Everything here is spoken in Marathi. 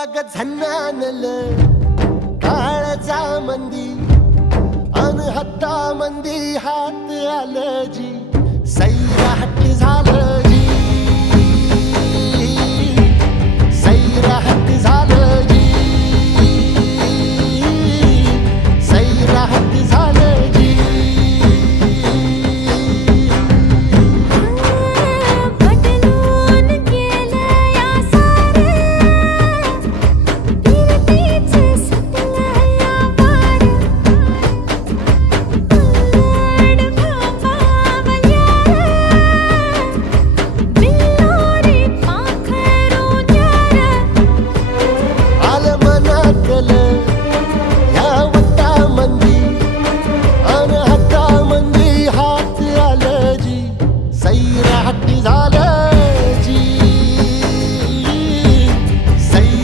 अग झन्नानल काळजा मंदी अन हत्ता मंदी हात आलं जी सैराट झालं जी सैराट